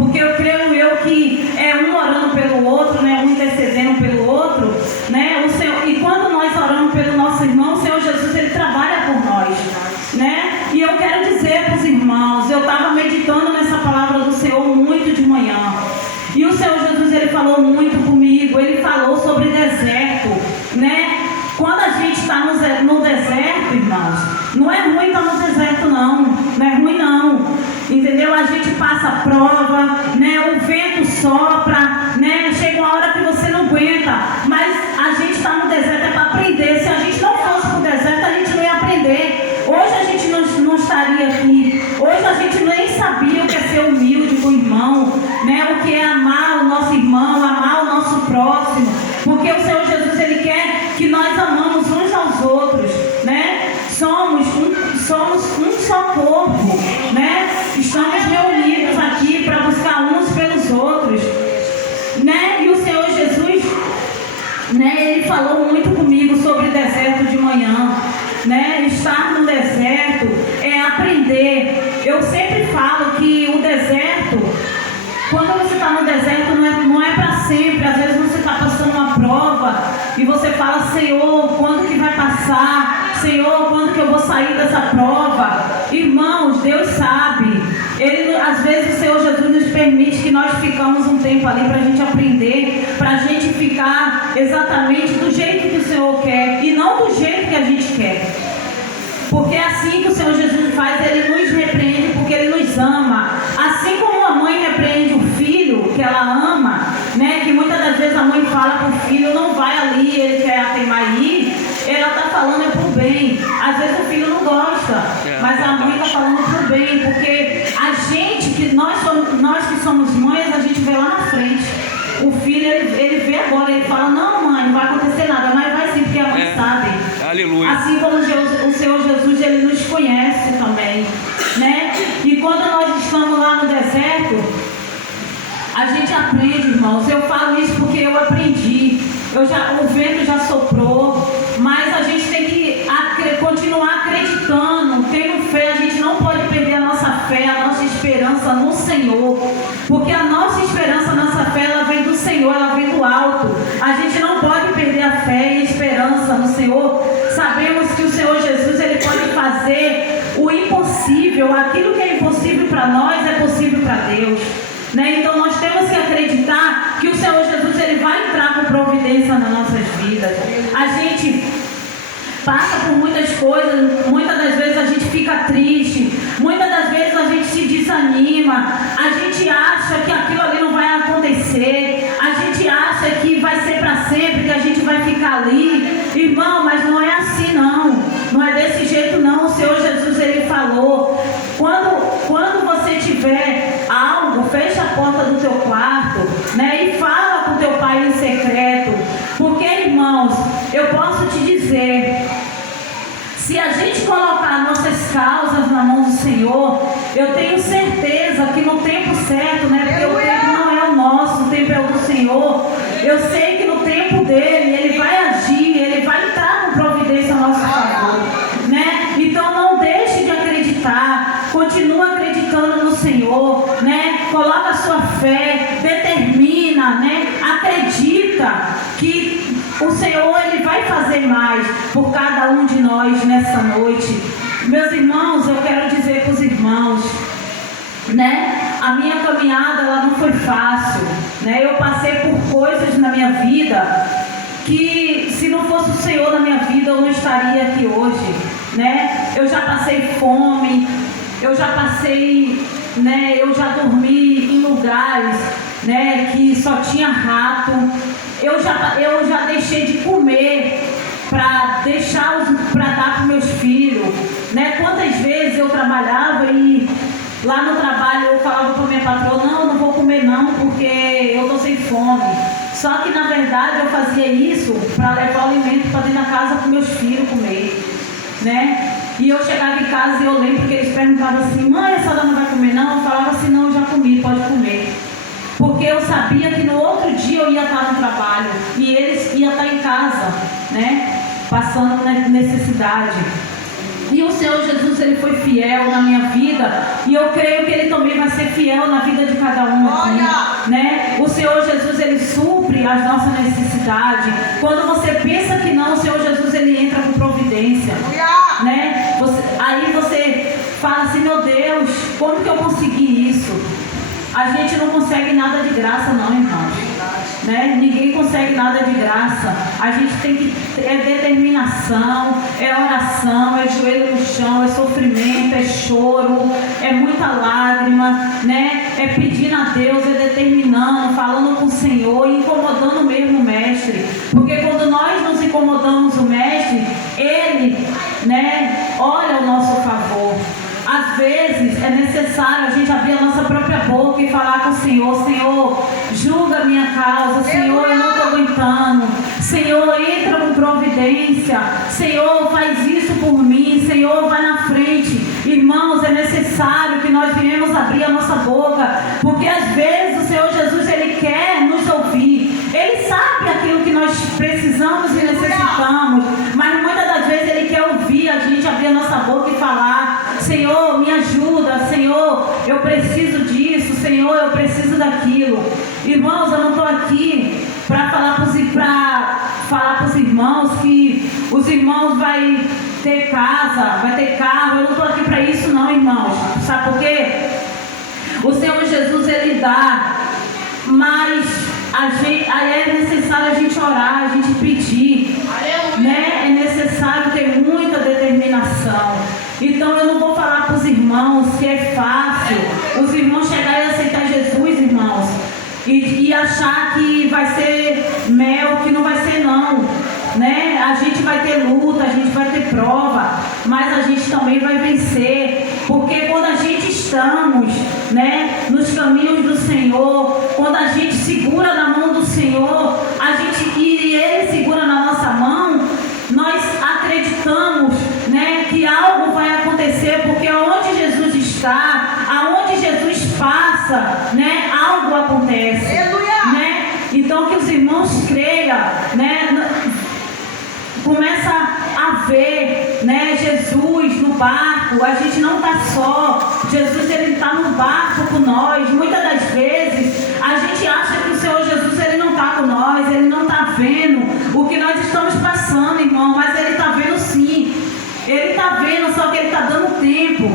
porque eu creio que é um orando pelo outro, né? Um intercedendo pelo outro, né? O Senhor, e quando nós oramos pelo nosso irmão, o Senhor Jesus, Ele trabalha por nós, né? E eu quero dizer para os irmãos, eu estava meditando nessa palavra do Senhor muito de manhã, e o Senhor Jesus, Ele falou muito comigo. Ele falou sobre deserto, né? Quando a gente está no deserto, irmãos, não é ruim estar no deserto, não é ruim não, entendeu? A gente passa prova, né? O vento sopra, né? Chega uma hora que você não aguenta, mas a gente está no deserto é para aprender. Se a gente não fosse para o deserto, a gente não ia aprender. Hoje a gente não estaria aqui, hoje a gente nem sabia o que é ser humilde com o irmão, né? O que é amar o nosso irmão, amar o nosso próximo, porque o Senhor Jesus, Ele quer que nós amamos uns aos outros, né? Somos um só corpo, né? Estamos reunidos aqui para buscar uns pelos outros, né? E o Senhor Jesus, né? Ele falou muito comigo sobre o deserto de manhã, né? Estar no deserto é aprender. Eu sempre falo que o deserto, quando você está no deserto, não é para sempre. Às vezes você está passando uma prova e você fala: Senhor, quando que vai passar? Senhor, quando que eu vou sair dessa prova? Irmãos, Deus sabe. Às vezes o Senhor Jesus nos permite que nós ficamos um tempo ali para a gente aprender, para a gente ficar exatamente do jeito que o Senhor quer e não do jeito que a gente quer. Porque é assim que o Senhor Jesus faz. Ele nos repreende porque Ele nos ama. Assim como a mãe repreende o filho que ela ama, né? Que muitas das vezes a mãe fala para o filho: não vai ali, ele quer teimar ir. Ela está falando é pro bem. Às vezes o filho não gosta, mas a mãe está falando pro bem, porque a gente, nós que somos mães, a gente vê lá na frente. O filho, ele vê agora, ele fala: não, mãe, não vai acontecer nada, mas vai sim, porque a mãe sabe. Aleluia. Assim como o Senhor Jesus, Ele nos conhece também, né? E quando nós estamos lá no deserto, a gente aprende, irmãos. Eu falo isso porque eu aprendi. O vento já soprou, mas a gente tem que continuar acreditando, tendo fé. A gente não pode perder a nossa fé, a nossa esperança no Senhor, porque a nossa esperança, a nossa fé, ela vem do Senhor, ela vem do alto. A gente não pode perder a fé e a esperança no Senhor. Sabemos que o Senhor Jesus, Ele pode fazer o impossível. Aquilo que é impossível para nós é possível para Deus, né? Então nós temos que acreditar que o Senhor Jesus, Ele vai entrar com providência nas nossas vidas. A gente passa por muitas coisas, muitas das vezes a gente fica triste, muitas das vezes a gente se desanima, a gente acha que aquilo ali não vai acontecer, a gente acha que vai ser para sempre, que a gente vai ficar ali. Irmão, mas não é assim não é desse jeito não. O Senhor Jesus, Ele falou: quando você tiver algo, fecha a porta do teu quarto, né, e fala com teu Pai em secreto. Porque, irmãos, eu posso te dizer, se a gente colocar nossas causas na mão do Senhor, eu tenho certeza que no tempo certo, né, porque o tempo não é o nosso, o tempo é o do Senhor. Eu sei que no tempo dele, Ele vai agir, Ele vai entrar com providência ao nosso favor, né? Então não deixe de acreditar, continua acreditando no Senhor, né? Coloca a sua fé, determina, né? Acredita que o Senhor, Ele vai fazer mais por cada um de nós nessa noite. Meus irmãos, eu quero dizer para os irmãos, né? A minha caminhada, ela não foi fácil, né? Eu passei por coisas na minha vida que, se não fosse o Senhor na minha vida, eu não estaria aqui hoje, né? Eu já passei fome, eu já passei, né? Eu já dormi em lugares, né, que só tinha rato. Eu já deixei de comer para dar para meus filhos, né? Quantas vezes eu trabalhava e lá no trabalho eu falava para minha patroa: não vou comer não, porque eu estou sem fome. Só que na verdade eu fazia isso para levar o alimento para dentro da casa para meus filhos comer, né? E eu chegava em casa e eu lembro que eles perguntavam assim: mãe, essa dona vai comer não? Eu falava assim: não, eu já comi, pode comer. Porque eu sabia que no outro dia eu ia estar no trabalho e eles iam estar em casa, né? Passando necessidade. E o Senhor Jesus, Ele foi fiel na minha vida. E eu creio que Ele também vai ser fiel na vida de cada um aqui, né? O Senhor Jesus, Ele supre as nossas necessidades. Quando você pensa que não, o Senhor Jesus, Ele entra com providência, né? Aí você fala assim, meu Deus, como que eu consegui isso? A gente não consegue nada de graça não, irmãos, né? Ninguém consegue nada de graça. A gente tem que é determinação, é oração, é joelho no chão, é sofrimento, é choro, é muita lágrima, né? É pedindo a Deus, é determinando, falando com o Senhor, incomodando mesmo o mestre. Porque quando nós nos incomodamos o mestre, Ele, né, olha ao nosso favor. Às vezes é necessário a gente abrir a nossa própria boca e falar com o Senhor: Senhor, julga a minha causa, Senhor, eu não estou aguentando, Senhor, entra com providência, Senhor, faz isso por mim, Senhor, vai na frente. Irmãos, é necessário que nós viemos abrir a nossa boca, porque às vezes o Senhor Jesus, Ele quer nos ouvir, Ele sabe aquilo que nós precisamos e necessitamos, mas muitas das vezes Ele quer ouvir a gente abrir a nossa boca e falar: Senhor, me ajuda, Senhor, eu preciso disso, Senhor, eu preciso daquilo. Irmãos, eu não estou aqui para falar para os irmãos que os irmãos vão ter casa, vai ter carro. Eu não estou aqui para isso não, irmãos. Sabe por quê? O Senhor Jesus, Ele dá, mas é necessário a gente orar, a gente pedir, né? É necessário ter muita determinação. Então eu não vou falar para os irmãos que é fácil os irmãos chegarem a aceitar Jesus, irmãos, e achar que vai ser mel, que não vai ser não, né? A gente vai ter luta, a gente vai ter prova, mas a gente também vai vencer, porque quando a gente estamos, né, nos caminhos do Senhor, quando a gente segura na mão do Senhor, e Ele segura na nossa mão, nós acreditamos, né, que algo vai acontecer, porque onde Jesus está, aonde Jesus passa, né, algo acontece, né? Então que os irmãos creiam, né? Começa a ver, né, Jesus no barco. A gente não está só. Jesus, Ele está no barco com nós. Muitas das vezes a gente acha que o Senhor Jesus, Ele não está com nós, Ele não está vendo o que nós estamos passando, irmão, mas Ele está vendo sim. Ele está vendo, só que Ele está dando tempo,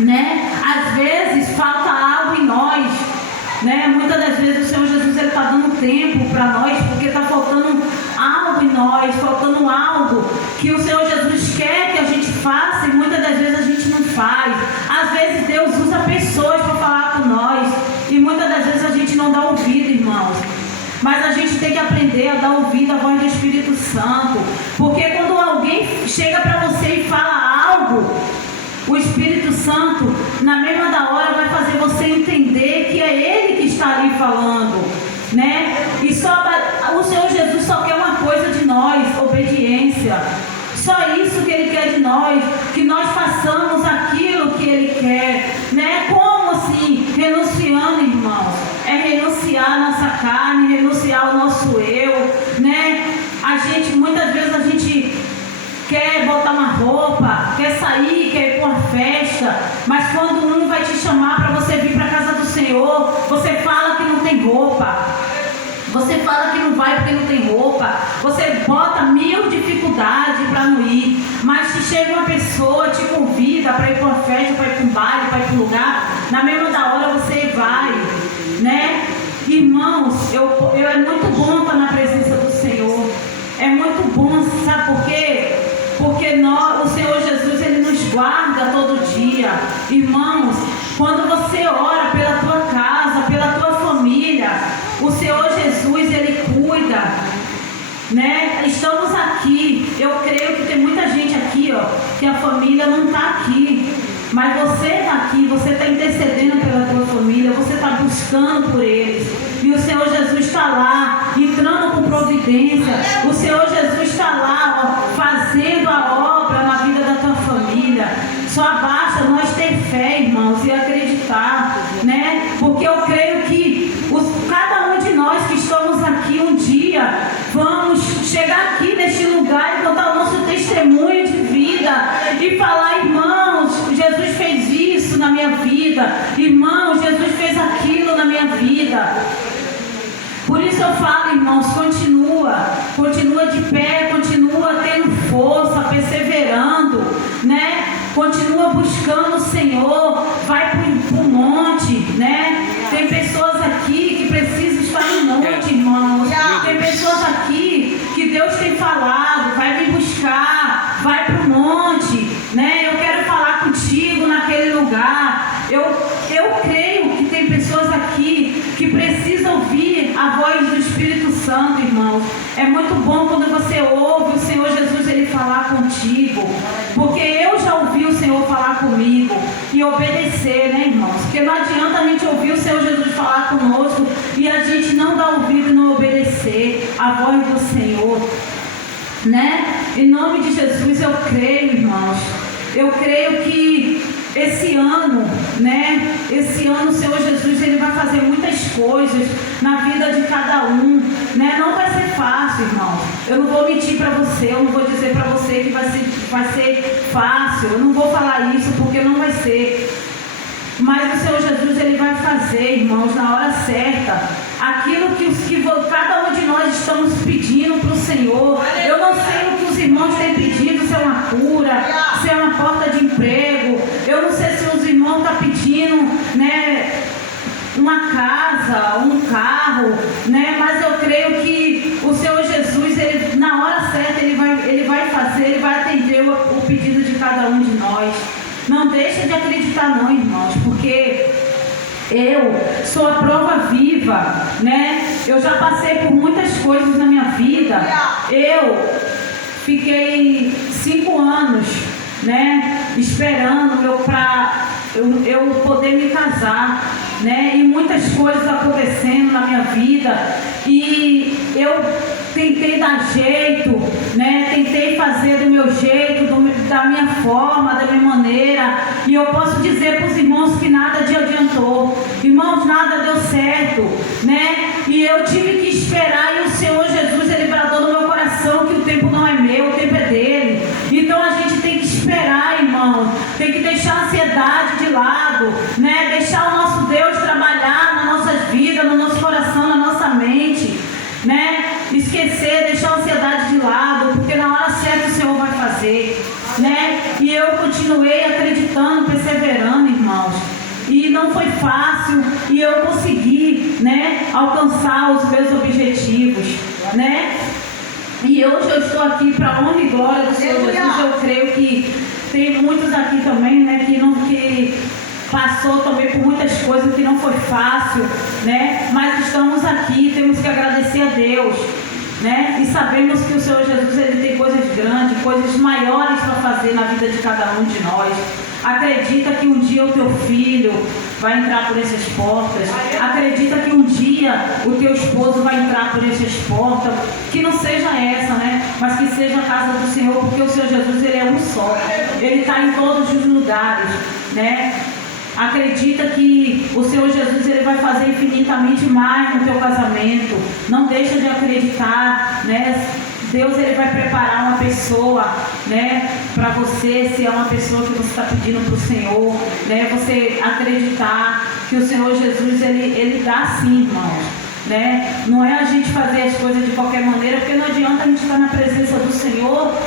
né? Às vezes falta algo em nós, né? Muitas das vezes o Senhor Jesus, Ele está dando tempo para nós, porque está faltando algo em nós, faltando algo que o Senhor Jesus quer que a gente faça, e muitas das vezes a gente não faz. Às vezes Deus usa pessoas para falar com nós, e muitas das vezes a gente não dá ouvido, irmãos. Mas a gente tem que aprender a dar ouvido à voz do Espírito Santo, porque quando alguém chega para você e fala algo, o Espírito Santo, na mesma da hora, vai fazer você entender que é Ele que está ali falando, né? E o Senhor Jesus só quer uma coisa de nós: obediência. Só isso que Ele quer de nós, que nós façamos aquilo que Ele quer, né? Como assim? Renunciando, irmãos. É renunciar a nossa carne, renunciar ao nosso eu, né? Muitas vezes a gente quer botar uma roupa, quer sair, quer ir para uma festa, mas quando um vai te chamar para você vir para a casa do Senhor, você fala que não tem roupa, você fala que não vai porque não tem roupa, você bota 1000 dificuldades para não ir, mas se chega uma pessoa, te convida para ir para uma festa, para ir para um baile, para ir para um lugar, na mesma da hora você vai, né? Irmãos, é muito bom estar na presença do Senhor, é muito bom, sabe por quê? Porque o Senhor Jesus, Ele nos guarda todo dia. Irmãos, quando você ora pela tua casa, pela tua família, o Senhor Jesus, Ele cuida, né? Estamos aqui, eu creio que tem muita gente aqui, ó, que a família não está aqui, mas você está aqui, você está intercedendo pela tua família, você está buscando por eles, e o Senhor Jesus está lá, entrando com providência. O Senhor Jesus está lá, ó, fazendo a obra na vida da tua família. Só basta nós ter fé, irmãos, e acreditar, né? Porque eu creio que cada um de nós que estamos aqui um dia vamos chegar aqui neste lugar e contar o nosso testemunho de vida e falar Santo, irmãos, é muito bom quando você ouve o Senhor Jesus ele falar contigo, porque eu já ouvi o Senhor falar comigo e obedecer, né, irmãos? Porque não adianta a gente ouvir o Senhor Jesus falar conosco e a gente não dar ouvido e não obedecer a voz do Senhor, né? Em nome de Jesus eu creio, irmãos, eu creio que esse ano, né? Esse ano o Senhor Jesus ele vai fazer muitas coisas na vida de cada um, né? Não vai ser fácil, irmão. Eu não vou mentir para você, eu não vou dizer para você que vai ser fácil. Eu não vou falar isso porque não vai ser. Mas o Senhor Jesus ele vai fazer, irmãos, na hora certa, aquilo que cada um de nós estamos pedindo para o Senhor. Eu não sei o que os irmãos têm pedido, se é uma cura, se é uma porta de emprego. Eu não sei se os irmãos estão pedindo, né, uma casa, um carro, né? Mas eu creio que o Senhor Jesus, ele, na hora certa, ele vai fazer, ele vai atender o pedido de cada um de nós. Não deixa de acreditar não, irmãos, porque eu sou a prova viva, né? Eu já passei por muitas coisas na minha vida. Eu fiquei 5 anos, né, esperando eu poder me casar, né? E muitas coisas acontecendo na minha vida. E eu tentei dar jeito, né? Tentei fazer do meu jeito, da minha forma, da minha maneira. E eu posso dizer para os irmãos que nada adiantou. Irmãos, nada deu certo, né? E eu tive que esperar. E o Senhor Jesus, ele bradou no meu coração que o tempo não é meu, o tempo é dele. Então a gente tem que esperar, irmãos. Tem que deixar a ansiedade de lado, né? Deixar o nosso Deus trabalhar na nossa vida, no nosso coração, na nossa mente, né? Esquecer, deixar a ansiedade de lado, porque na hora certa o Senhor vai fazer, né? E eu continuei acreditando, perseverando, irmãos. E não foi fácil, e eu consegui, né, alcançar os meus objetivos, né? E hoje eu estou aqui para a honra e glória do Senhor Jesus. Eu creio que tem muitos aqui também, né, que passou também por muitas coisas que não foi fácil, né? Mas estamos aqui, temos que agradecer a Deus, né? E sabemos que o Senhor Jesus ele tem coisas grandes, coisas maiores para fazer na vida de cada um de nós. Acredita que um dia o teu filho vai entrar por essas portas. Acredita que um dia o teu esposo vai entrar por essas portas. Que não seja essa, né? Mas que seja a casa do Senhor, porque o Senhor Jesus ele é um só. Ele está em todos os lugares, né? Acredita que o Senhor Jesus ele vai fazer infinitamente mais no teu casamento. Não deixa de acreditar, né? Deus ele vai preparar uma pessoa, né, para você, se é uma pessoa que você está pedindo para o Senhor, né? Você acreditar que o Senhor Jesus ele dá sim, irmãos, né? Não é a gente fazer as coisas de qualquer maneira, porque não adianta a gente estar na presença do Senhor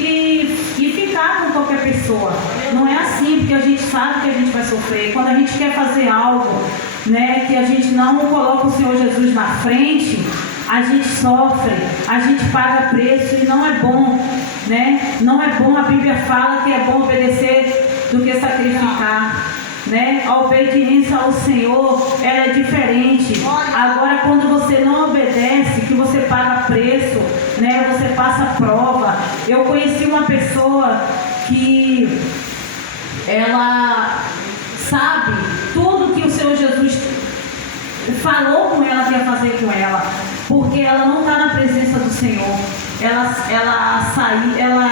e ficar com qualquer pessoa. Não é assim, porque a gente sabe que a gente vai sofrer. Quando a gente quer fazer algo, né, que a gente não coloca o Senhor Jesus na frente, a gente sofre, a gente paga preço e não é bom, né? Não é bom. A Bíblia fala que é bom obedecer do que sacrificar, né? A obediência ao Senhor, ela é diferente. Agora, quando você não obedece, que você paga preço, né? Você passa prova. Eu conheci uma pessoa que ela sabe tudo que o Senhor Jesus falou com ela que ia fazer com ela, porque ela não está na presença do Senhor. Ela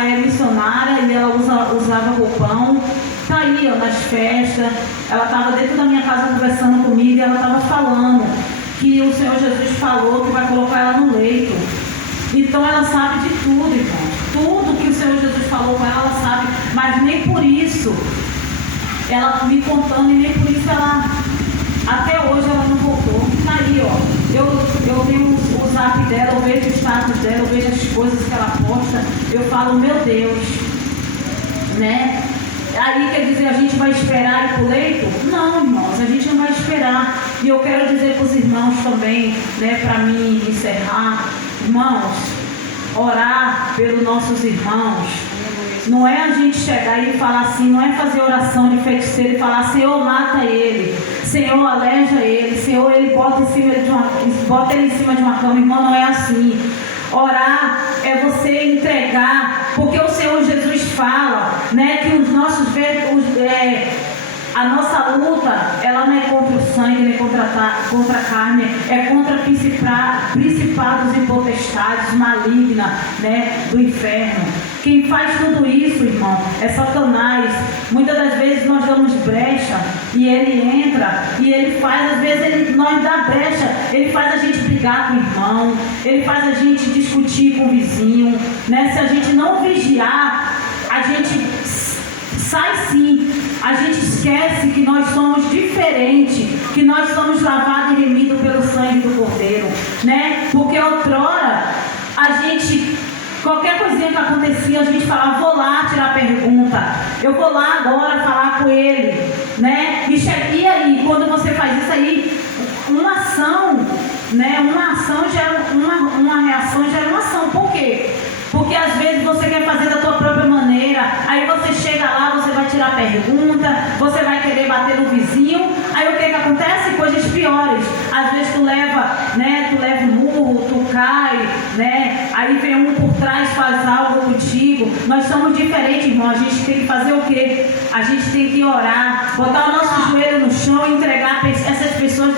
é missionária e ela usava roupão, saía nas festas. Ela estava dentro da minha casa conversando comigo e ela estava falando que o Senhor Jesus falou que vai colocar ela no leito. Então ela sabe de tudo, irmão. Tudo que o Senhor Jesus falou com ela, ela sabe, mas nem por isso ela me contando, e nem por isso ela até hoje ela não voltou. Tá aí, ó. Eu tenho o zap dela, eu vejo o status dela, eu vejo as coisas que ela posta, eu falo, meu Deus, né? Aí quer dizer, a gente vai esperar ir pro leito? Não, irmãos, a gente não vai esperar. E eu quero dizer para os irmãos também, né, para mim encerrar, irmãos, orar pelos nossos irmãos, não é a gente chegar e falar assim, não é fazer oração de feiticeiro e falar, Senhor, mata ele, Senhor, aleja ele, Senhor, ele bota ele em cima de uma cama. Irmão, não é assim. Orar é você entregar, porque o Senhor Jesus fala, né, que a nossa luta, ela não é contra o sangue, nem contra a carne, é contra principados e potestades malignas, né, do inferno. Quem faz tudo isso, irmão, é Satanás. Muitas das vezes nós damos brecha e ele entra e ele faz, às vezes nós dá brecha, ele faz a gente brigar com o irmão, ele faz a gente discutir com o vizinho, né? Se a gente não vigiar, a gente sai sim. A gente esquece que nós somos diferentes, que nós somos lavados e remidos pelo sangue do Cordeiro, né? Porque outrora, qualquer coisinha que acontecia, a gente falava, vou lá tirar pergunta, eu vou lá agora falar com ele, né? E aí, quando você faz isso aí, uma ação, né? Uma ação gera uma reação, gera uma ação. Por quê? Porque às vezes você quer fazer da tua própria maneira, aí você chega lá, você vai tirar pergunta, você vai querer bater no vizinho, aí o que acontece? Coisas piores. Às vezes tu leva murro, tu cai, né? Aí vem um por trás, faz algo contigo. Nós somos diferentes, irmão. A gente tem que fazer o quê? A gente tem que orar, botar o nosso joelho no chão e entregar essas pessoas